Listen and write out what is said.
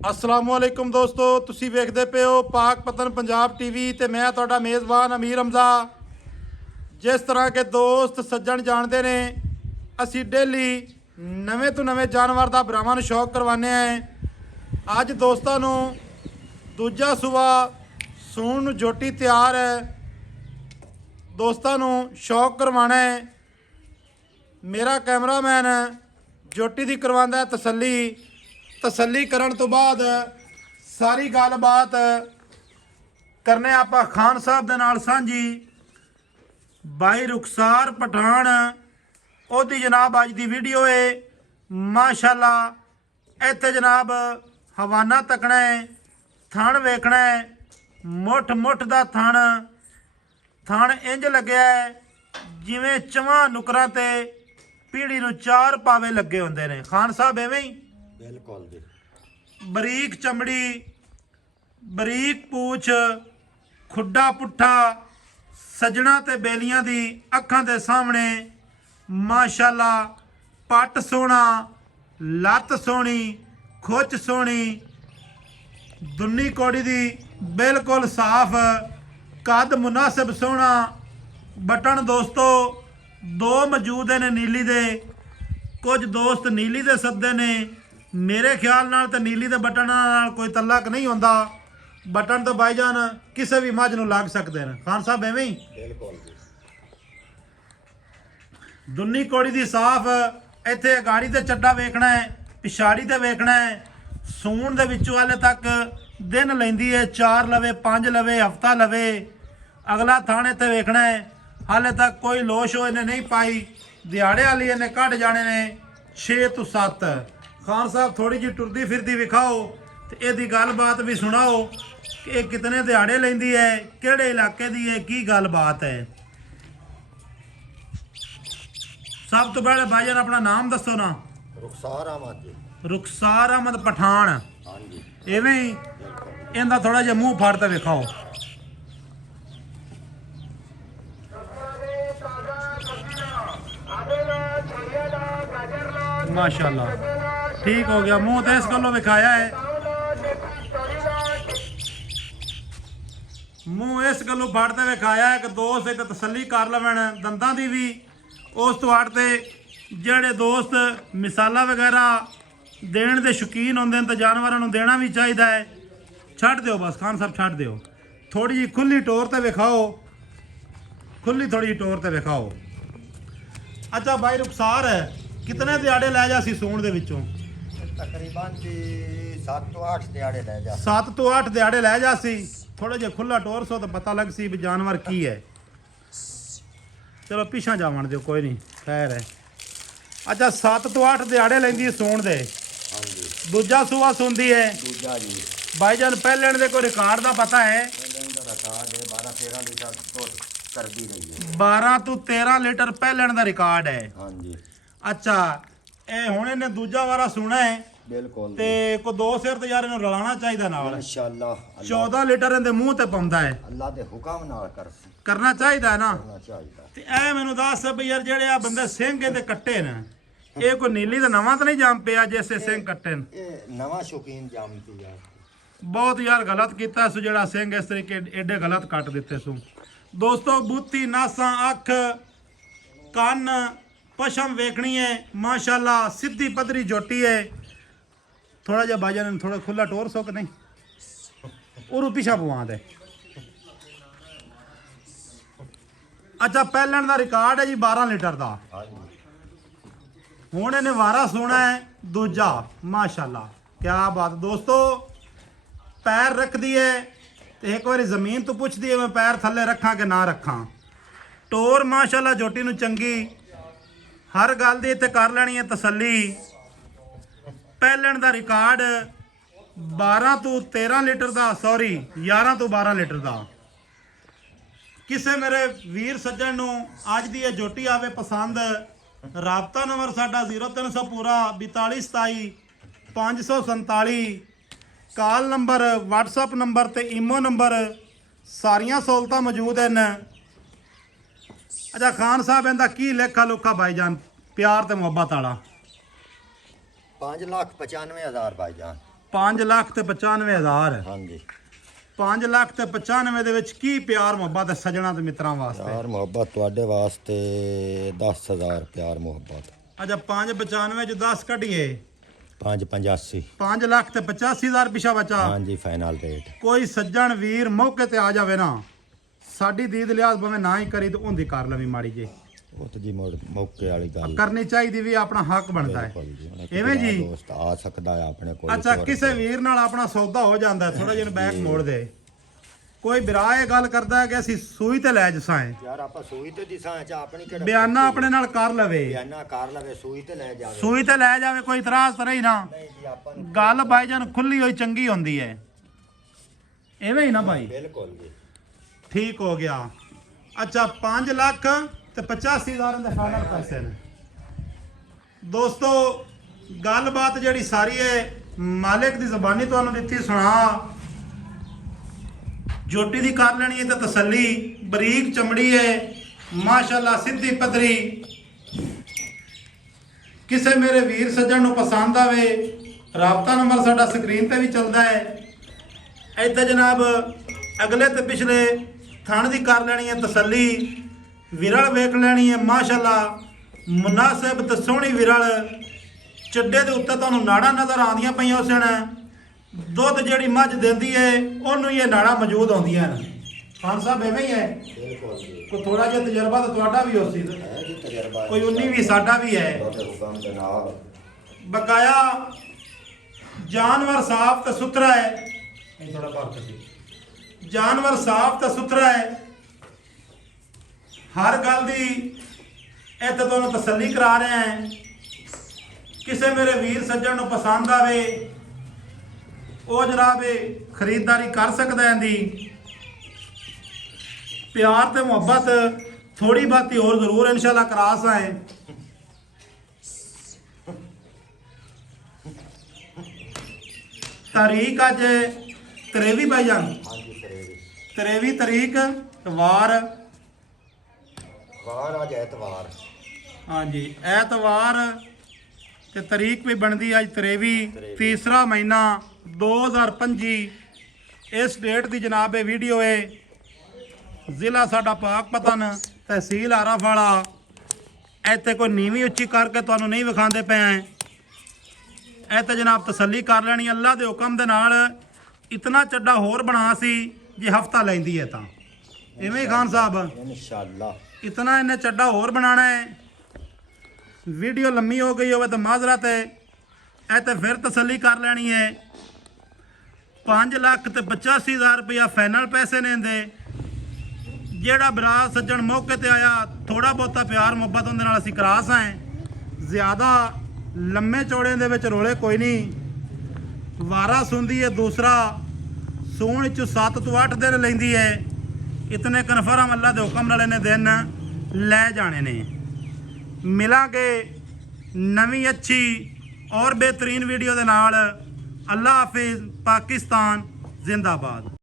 अस्सलामुअलैकुम दोस्तों, तुसी वेखदे पे हो पाक पतन पंजाब टीवी ते मैं तुहाडा मेज़बान अमीर हमजा। जिस तरह के दोस्त सज्जन जानते ने, असी डेली नवे तो नवे जानवर का भरावां नूं शौक करवाने हैं। अज दोस्तों नूं दूजा सूआ सूण नूं जोटी तैयार है, दोस्तों नूं शौक करवाना है। मेरा कैमरामैन जोटी की करवांदा है तसल्ली करन तो बाद सारी गलबात करने आपां खान साहब दे नाल सांझी। भाई रुखसार पठान ओदी जनाब अज दी वीडियो है। माशाल्लाह इत्थे जनाब हवाना तकना है, थण वेखना है, मुठ मुठ दा थण इंज लग्या है जिवें चवां नुकरां ते पीढ़ी नूं चार पावे लगे हुंदे ने। खान साहब एवें ही बिल्कुल जी। बरीक चमड़ी, बरीक पूछ, खुड्डा पुट्ठा, सजना ते बेलियां दी अखां दे सामने माशाल्लाह पट सोहना, लत्त सोहनी, खुच सोहनी, दुन्नी कौड़ी दी बिल्कुल साफ, कद मुनासिब सोहना। बटन दोस्तों दो मौजूद ने नीली दे, कुछ दोस्त नीली दे सदे ने। मेरे ख्याल नाल तो नीली दे बटन नाल कोई तलक नहीं होंदा। बटन तो भाईजान किसी भी मझ नूं लग सकते हैं। खान साहब एवें ही बिल्कुल जी। दुन्नी कौड़ी दी साफ। इत्थे गाड़ी ते चड्डा वेखना है, पिछाड़ी ते वेखना है। सूण दे विचों हाले तक दिन लैंदी है, 4 लवे 5 लवे हफ्ता लवे। अगला थान इत्थे वेखना है, हाले तक कोई लोश हो इन्हें नहीं पाई। दिहाड़े वाली इन्हें कट जाने ने 6 तो 7। खान साहब थोड़ी जी टुरदी फिरदी विखाओ तो यदी गलबात भी सुनाओ कि ये कितने दिहाड़े लेंदी है, किहड़े इलाके दी है, की गलबात है। सब तो पहले भाईजान अपना नाम दसो ना। रुखसार अहमद जी। रुखसार अहमद पठान हाँ जी। एवें ही इनका थोड़ा जिहा मूँह फाड़ के विखाओ। माशाल्लाह ठीक हो गया। मुंह तो इस गलों विखाया है, मुंह इस गलों फाड़ते विखाया है कि दोस्त एक तसल्ली कर लवण दंदां दी भी। उस तो हटते जेड़े दोस्त मिसाला वगैरह देण दे शौकीन होंदे तो जानवरां नूं देना भी चाहिए है। छड्ड दिओ बस खान साहब छड्ड दिओ। थोड़ी जी खुली टोर ते विखाओ, खुली थोड़ी जी टोर ते विखाओ। अच्छा भाई रुखसार है, कितने दिहाड़े लै जा सी सूण दे विचों? तकरीबन जी 7 तो 8 दिहाड़े रह जा। 7 तो 8 दिहाड़े लै जा सी। थोड़ा जिहा खुला टोर सो तो पता लग सी भी जानवर की है। चलो पिछा जावन दिओ, कोई नहीं, खैर है। अच्छा 7 तो 8 दिहाड़े लैंदी है सूण दे। हाँ जी। दूजा सूआ सुनदी है दूजा जी। भाईजान पहले दे कोई रिकॉर्ड दा पता है? पहले का रिकॉर्ड है 12-13 लीटर तो कर दी रही है। 12 तो 13 लीटर पहले दा रिकॉर्ड है। हाँ जी। अच्छा ए हुण इहने दूजा वारा सुना है बिल्कुल ते को दो सिर ते यार इहनूं रलाना चाहिए नाल। इंशाअल्लाह 14 लीटर इहदे मूंह ते पाउंदा है। अल्लाह दे हुक्म नाल करना चाहिए ना। करना चाहिए। ते ए मैनूं दस भी यार जेड़े आ बंदे सिंह इहदे कट्टे ने, ये कोई नीली दा नवां तो नहीं जम पिया जैसे सिंह कट्टे न? ये नवा शौकीन जामती यार। बहुत यार गलत किया सो जेड़ा सिंह इस तरीके एडे गलत कट दिते सो। दोस्तों बूथी नासा अख कन पशम वेखनी है माशाल्लाह, सीधी पदरी जोटी है। थोड़ा जिहा भाईजान थोड़ा खुला टोर सो कि नहीं, उरू पिछा पवा दे। अच्छा पहलन का रिकॉर्ड है जी 12 लीटर का। हाँ जी। हुण इन्हें वारा सोना है दूजा। माशाल्लाह क्या बात। दोस्तों पैर रख दिए तो एक बार जमीन तो पुछदी है मैं पैर थले रखा कि ना रखा। टोर माशाल्लाह जोटी नूं चंगी, हर गल दी इत्थे कर लेनी है तसल्ली। पहलन का रिकॉर्ड 12 तो 13 लीटर का, सॉरी 11 तो 12 लीटर का। किसे मेरे वीर सज्जन नूं अज दी ये जोटी आवे पसंद, राबता नंबर साडा 0300 पूरा 42 27 547। कॉल नंबर, व्हाट्सअप नंबर ते ईमो नंबर सारियां सहूलतां मौजूद हैं। अच्छा खान साहब इनका की लेखा लुखा भाईजान प्यार ते मुहब्बत वाला? 5,95,000 भाईजान। 5,95,000 ਹਾਂਜੀ 5,95,000 ਦੇ ਵਿੱਚ ਕੀ ਪਿਆਰ ਮੁਹੱਬਤ ਹੈ ਸੱਜਣਾ ਤੇ ਮਿੱਤਰਾਂ ਵਾਸਤੇ? ਪਿਆਰ ਮੁਹੱਬਤ ਤੁਹਾਡੇ ਵਾਸਤੇ 10,000 ਪਿਆਰ ਮੁਹੱਬਤ। ਅੱਛਾ 5,95 ਚ 10 ਕੱਢੀਏ 5,85 5,85,000 ਪਿਛਾ ਬਚਾ। ਹਾਂਜੀ ਫਾਈਨਲ ਰੇਟ। ਕੋਈ ਸੱਜਣ ਵੀਰ ਮੌਕੇ ਤੇ ਆ ਜਾਵੇ ਨਾ, ਸਾਡੀ ਦੀਦ ਲਿਆਜ਼ ਭਾਵੇਂ ਨਾ ਹੀ ਕਰੀ ਤੇ ਉਹਦੀ ਕਰ ਲਵੀ ਮਾੜੀ ਜੀ, ਉਹ ਤਾਂ ਜੀ ਮੌਕੇ ਵਾਲੀ ਗੱਲ ਕਰਨੀ ਚਾਹੀਦੀ ਵੀ ਆਪਣਾ ਹੱਕ ਬਣਦਾ ਹੈ। ਬਿਲਕੁਲ ਜੀ। ਹੁਣ ਇੱਕ ਐਵੇਂ ਜੀ? ਦੋਸਤ ਆ ਸਕਦਾ ਹੈ ਆਪਣੇ ਕੋਲ। ਅੱਛਾ ਕਿਸੇ ਵੀਰ ਨਾਲ ਆਪਣਾ ਸੌਦਾ ਹੋ ਜਾਂਦਾ, ਥੋੜਾ ਜਿਹਾ ਬੈਕ ਮੋੜ ਦੇ, ਕੋਈ ਵਿਰਾ ਇਹ ਗੱਲ ਕਰਦਾ ਕਿ ਅਸੀਂ ਸੂਈ ਤੇ ਲੈ ਜਸਾਂ, ਯਾਰ ਆਪਾਂ ਸੂਈ ਤੇ ਦਿਸਾਂ ਚ ਆਪਣੀ ਕਿਹੜਾ ਬਿਆਨਾ ਆਪਣੇ ਨਾਲ ਕਰ ਲਵੇ, ਬਿਆਨਾ ਕਰ ਲਵੇ, ਸੂਈ ਤੇ ਲੈ ਜਾਵੇ। ਸੂਈ ਤੇ ਲੈ ਜਾਵੇ, ਕੋਈ ਇਤਰਾਜ਼ ਤਾਂ ਨਹੀਂ ਨਾ। ਨਹੀਂ ਜੀ ਆਪਾਂ ਨੂੰ ਗੱਲ ਭਾਈਜਾਨ ਖੁੱਲੀ ਹੋਈ ਚੰਗੀ ਹੁੰਦੀ ਹੈ, ਐਵੇਂ ਹੀ ਨਾ ਭਾਈ? ਬਿਲਕੁਲ ਜੀ ਠੀਕ ਹੋ ਗਿਆ। ਅੱਛਾ 5,85,000 ਦੇ ਫਾਈਨਲ ਪੈਸੇ ਨੇ ਦੋਸਤੋ। ਗੱਲਬਾਤ ਜਿਹੜੀ ਸਾਰੀ ਹੈ ਮਾਲਿਕ ਦੀ ਜ਼ਬਾਨੀ ਤੁਹਾਨੂੰ ਦਿੱਤੀ ਸੁਣਾ, ਜੋਟੀ ਦੀ ਕਰ ਲੈਣੀ ਹੈ ਤੇ ਤਸੱਲੀ, ਬਰੀਕ ਚਮੜੀ ਹੈ ਮਾਸ਼ਾਅੱਲਾ, ਸਿੱਧੀ ਪੱਧਰੀ। ਕਿਸੇ ਮੇਰੇ ਵੀਰ ਸੱਜਣ ਨੂੰ ਪਸੰਦ ਆਵੇ, ਰਾਬਤਾ ਨੰਬਰ ਸਾਡਾ ਸਕਰੀਨ ਤੇ ਵੀ ਚੱਲਦਾ ਹੈ। ਇੱਥੇ ਜਨਾਬ ਅਗਲੇ ਤੇ ਪਿਛਲੇ ਥਣ ਦੀ ਕਰ ਲੈਣੀ ਹੈ ਤਸੱਲੀ, ਵਿਰਲ ਵੇਖ ਲੈਣੀ ਹੈ ਮਾਸ਼ਾਅੱਲਾ, ਮੁਨਾਸਿਬ ਤੇ ਸੋਹਣੀ ਵਿਰਲ। ਚੱਡੇ ਦੇ ਉੱਤੇ ਤੁਹਾਨੂੰ ਨਾੜਾਂ ਨਜ਼ਰ ਆਉਂਦੀਆਂ ਪਈਆਂ ਉਸ ਨੇ, ਦੁੱਧ ਜਿਹੜੀ ਮੱਝ ਦਿੰਦੀ ਹੈ ਉਹਨੂੰ ਹੀ ਇਹ ਨਾੜਾਂ ਮੌਜੂਦ ਆਉਂਦੀਆਂ ਨੇ। ਖਾਨ ਸਾਹਿਬ ਐਵੇਂ ਹੀ ਹੈ? ਬਿਲਕੁਲ ਜੀ। ਕੋਈ ਥੋੜਾ ਜਿਹਾ ਤਜਰਬਾ ਤਾਂ ਤੁਹਾਡਾ ਵੀ ਹੋਸੀ, ਹੈ ਜੀ ਤਜਰਬਾ, ਕੋਈ 19 ਵੀ ਸਾਡਾ ਵੀ ਹੈ। ਤੁਹਾਡੇ ਹੁਕਮ ਦੇ ਨਾਲ ਬਕਾਇਆ ਜਾਨਵਰ ਸਾਫ਼ ਤੇ ਸੁਥਰਾ ਹੈ, ਥੋੜਾ ਬਾਹਰ ਕੱਢੀ, ਜਾਨਵਰ ਸਾਫ਼ ਤੇ ਸੁਥਰਾ ਹੈ। ਹਰ ਗੱਲ ਦੀ ਇੱਥੇ ਤੁਹਾਨੂੰ ਤਸੱਲੀ ਕਰਾ ਰਹੇ ਹਾਂ। ਕਿਸੇ ਮੇਰੇ ਵੀਰ ਸੱਜਣ ਨੂੰ ਪਸੰਦ ਆਵੇ ਉਹ ਜਨਾਬ ਖਰੀਦਦਾਰੀ ਕਰ ਸਕਦਾ ਹੈ। ਦੀ ਪਿਆਰ ਤੇ ਮੁਹੱਬਤ ਥੋੜੀ ਬਾਤੀ ਹੋਰ ਜ਼ਰੂਰ ਇਨਸ਼ਾਅੱਲਾ ਕਰਾ ਸਾਂ। ਤਾਰੀਖ ਅੱਜ ਤਰੇਵੀ ਭਾਈਜਾਨ, ਹਾਂਜੀ ਕਰੇਗੀ। 23 ਤਾਰੀਖ ਵਾਰ ਅੱਜ ਐਤਵਾਰ। ਹਾਂਜੀ ਐਤਵਾਰ ਤੇ ਤਾਰੀਖ ਵੀ ਬਣਦੀ ਅੱਜ 23, ਤੀਸਰਾ ਮਹੀਨਾ 2025। ਇਸ ਡੇਟ ਦੀ ਜਨਾਬ ਇਹ ਵੀਡੀਓ ਹੈ। ਜ਼ਿਲ੍ਹਾ ਸਾਡਾ ਪਾਕਪਤਨ, ਤਹਿਸੀਲ ਆਰਫ ਵਾਲਾ। ਇੱਥੇ ਕੋਈ ਨੀਵੀਂ ਉੱਚੀ ਕਰਕੇ ਤੁਹਾਨੂੰ ਨਹੀਂ ਵਿਖਾਉਂਦੇ ਪਏ। ਇੱਥੇ ਜਨਾਬ ਤਸੱਲੀ ਕਰ ਲੈਣੀ ਅੱਲਾ ਦੇ ਹੁਕਮ ਦੇ ਨਾਲ। ਇਤਨਾ ਚੱਡਾ ਹੋਰ ਬਣਾ ਸੀ ਜੇ ਹਫਤਾ ਲੈਂਦੀ ਹੈ ਤਾਂ, ਐਵੇਂ ਹੀ ਖਾਨ ਸਾਹਿਬ? ਇਨਸ਼ਾਅੱਲਾ ਇਤਨਾ ਇਹਨੇ ਚੱਡਾ ਹੋਰ ਬਣਾਣਾ ਹੈ। ਵੀਡੀਓ ਲੰਮੀ ਹੋ ਗਈ ਹੋਵੇ ਤਾਂ ਮਾਜ਼ਰਤ ਹੈ। ਇਹ ਤੇ ਫਿਰ ਤਸੱਲੀ ਕਰ ਲੈਣੀ ਹੈ। 5,85,000 ਰੁਪਇਆ ਫਾਈਨਲ ਪੈਸੇ ਨੇ ਇਹਦੇ। ਜਿਹੜਾ ਭਰਾ ਸੱਜਣ ਮੌਕੇ ਤੇ ਆਇਆ, ਥੋੜਾ ਬਹੁਤਾ ਪਿਆਰ ਮੁਹੱਬਤ ਉਹਦੇ ਨਾਲ ਅਸੀਂ ਕਰਾ ਸਾਂ। ਜ਼ਿਆਦਾ ਲੰਮੇ ਚੌੜੇ ਦੇ ਵਿੱਚ ਰੋਲੇ ਕੋਈ ਨਹੀਂ। ਵਾਰਾ ਸੁਣਦੀ ਹੈ ਦੂਸਰਾ, ਸੂਣ ਚ 7 ਤੋਂ 8 ਦਿਨ ਲੈਂਦੀ ਹੈ। ਇਤਨੇ ਕਨਫਰਮ ਅੱਲਾ ਦੇ ਹੁਕਮ ਨਾਲ ਇਹਨੇ ਦਿਨ ਲੈ ਜਾਣੇ ਨੇ। ਮਿਲਾਂਗੇ ਨਵੀਂ ਅੱਛੀ ਔਰ ਬਿਹਤਰੀਨ ਵੀਡੀਓ ਦੇ ਨਾਲ। ਅੱਲਾ ਹਾਫਿਜ਼। ਪਾਕਿਸਤਾਨ ਜ਼ਿੰਦਾਬਾਦ।